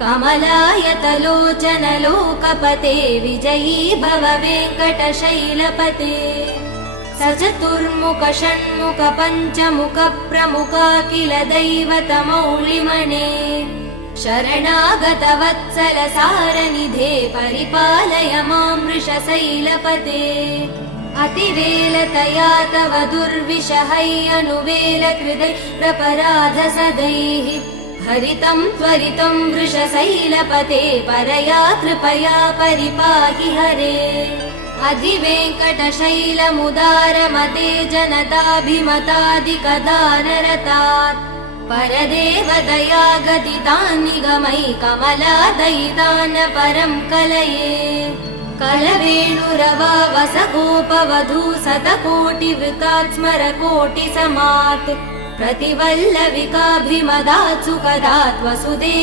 कमलायतलोचन लोकपते विजयी भव वेङ्कटशैलपते स चतुर्मुख षण्मुख पञ्चमुख प्रमुखाखिल दैवतमौलिमणे शरणागत वत्सल सारनिधे परिपालय मां वृषशैलपते अतिवेलतया तव दुर्विषहै अनुवेलकृदै प्रपराध सदैः हरितं त्वरितं वृषशैलपते परया कृपया परिपाहि हरे अधिवेङ्कटशैलमुदारमते जनताभिमतादिकदानरतात् परदेवदया गदितान् निगमै कमलादयितान् परं कलये कलवेणुरवा वसगोपवधू शतकोटिवृतात् स्मरकोटिसमात् प्रतिवल्लविकाभिमदात् सुखदात् वसुदेव